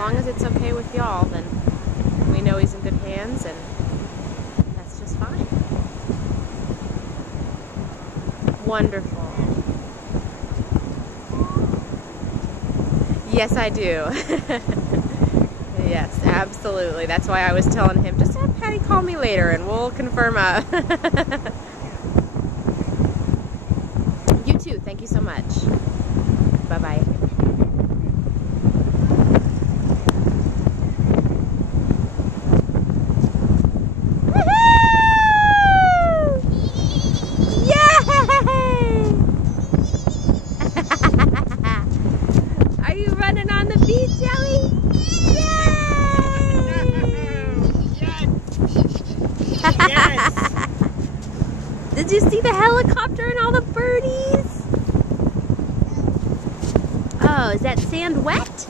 long as it's okay with y'all, then we know he's in good hands, and that's just fine. Wonderful. Yes, I do. Yes, absolutely. That's why I was telling him, just have Patty call me later and we'll confirm. You too. Thank you so much. Bye-bye. Are you running on the beach, Jelly? Yes. Did you see the helicopter and all the birdies? Oh, is that sand wet?